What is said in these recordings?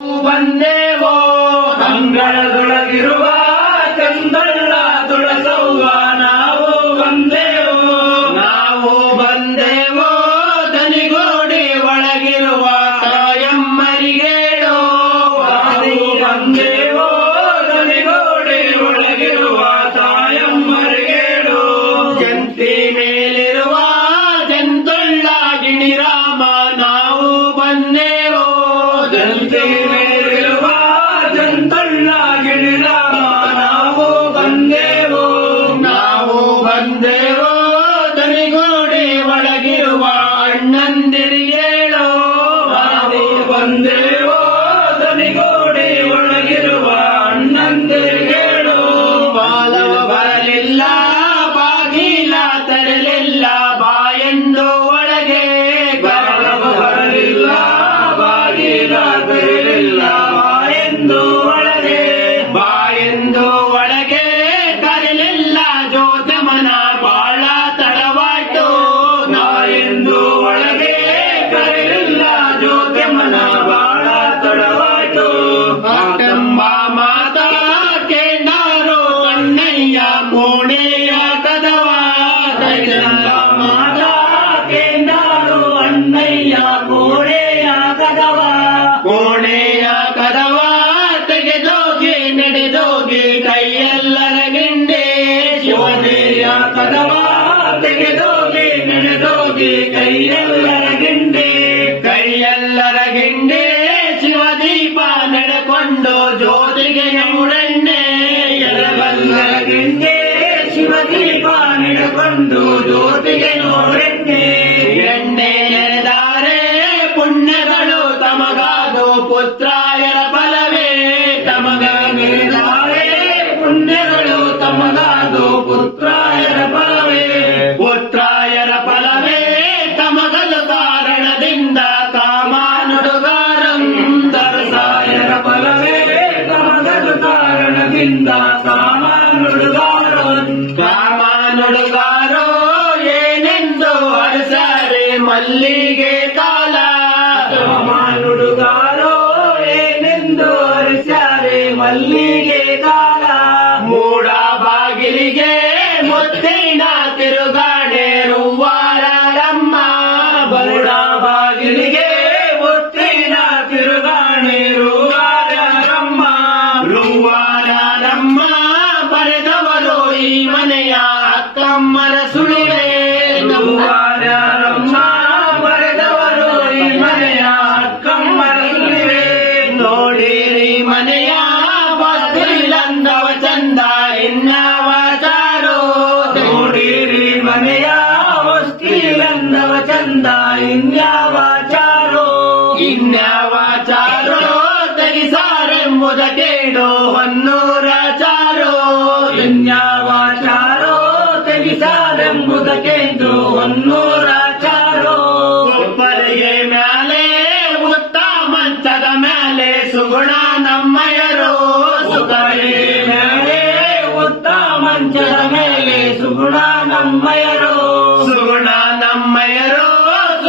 ಬಂದೇವೋ ಅಂಗಳದೊಳಗಿರುವ ಚಂದಳ್ಳ ತುಳಸವ್ವ ನಾವು ಬಂದೇವೋ ನಾವು ಬಂದೇವೋ ದನಿಗೋಡಿ ಒಳಗಿರುವ ಬಂದೇವೋ. ನಾವು ಬಂದೇವೋ ದನಿಗೋಡಿ ಒಳಗಿರುವ Hallelujah. ತೆಗೆದೋಗಿ ನೆನೆದೋಗಿ ಕೈಯೆಲ್ಲರ ಗಿಂಡೆ ಕೈಯೆಲ್ಲರ ಗಿಂಡೆ, ಶಿವದೀಪ ನಡೆಕೊಂಡು ಜ್ಯೋತಿಗೆ ಎಮ್ಮುಡೆಣ್ಣೆ ಎಲ್ಲರ ಗಿಂಡೆ, ಶಿವದೀಪ ನಡೆಕೊಂಡು ಜ್ಯೋತಿಗೆ ನೋಡೆಣ್ಣೆ ಎಣ್ಣೆ ಕಾಮಾನುಡುಗಾರಂ ಕಾಮಾನುಡುಗಾರೋ ಏನೆಂದು ಅರಸರೆ ಮಲ್ಲಿಗೆ ಕಾಲ. ಚಂದ ಇನ್ಯಾವ ಚಾರೋ? ಇನ್ಯಾವ ಚಾರೋ? ತೆಗಿಸಾರೆಂಬುದ ಕೇಳು ಹೊನ್ನೂರ ಚಾರೋ? ಇನ್ಯಾವ ಚಾರೋ? ತೆಗಿಸಾರೆಂಬುದ ಕೇಳು ಹೊನ್ನೂರ ಚಾರೋ? ಒಬ್ಬರಿಗೆ ಮ್ಯಾಲೆ ಉತ್ತ ಮಂಚದ ಮ್ಯಾಲೆ ಸುಗುಣ ನಮ್ಮಯರು? ಸುಖರಿಗೆ ಮ್ಯಾಲೆ ಉತ್ತ ಮಂಚದ ಮೇಲೆ ಸುಗುಣ ನಮ್ಮಯರು? ಸುಗುಣ ನಮ್ಮಯರು?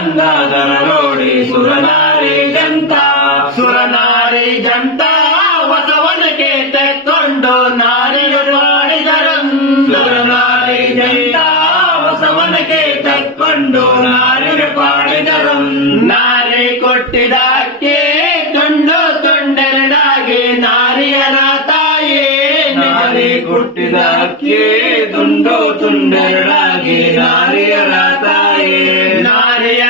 ಚದುರಂಗ ನೋಡಿ ಸುರನಾರಿ ಜಂತ. ಸುರನಾರಿ ಜಂತ ಹೊಸವನಕ್ಕೆ ತೆಕ್ಕೊಂಡು ನಾರಿಯು ಮಾಡಿದರು ಸುರನಾರಿ ಜಂತ ಹೊಸವನಕ್ಕೆ ತೆಕ್ಕೊಂಡು ನಾರಿಯು ಪಾಡಿದರು. ನಾರಿ ಕೊಟ್ಟಿದ್ದಕ್ಕೆ ತುಂಡು ತುಂಡೆರಡಾಗಿ ನಾರಿಯರ ತಾಯಿ. ನಾರಿ ಕೊಟ್ಟಿದಕ್ಕೆ ತುಂಡು ತುಂಡೆರಡಾಗಿ ನಾರಿಯರ ತಾಯಿ. ನಾರಿಯರ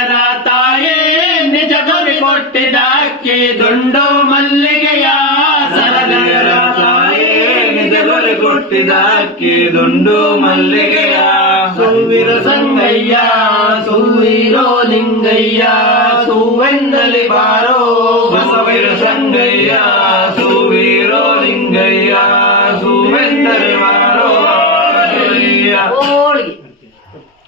ದುಂಡು ಮಲ್ಲಿಗೆಯ ಸರಗರ ತಾಯೇ ಹುಟ್ಟಿದ ಅಕ್ಕಿ ದುಂಡು ಮಲ್ಲಿಗೆಯ. ಸೂವಿರ ಸಂಗಯ್ಯ, ಸೂವಿರೋ ಲಿಂಗಯ್ಯ ಸೂವೆಂದಲಿ ಬಾರೋ ಬಸವಿರ ಸಂಗಯ್ಯ.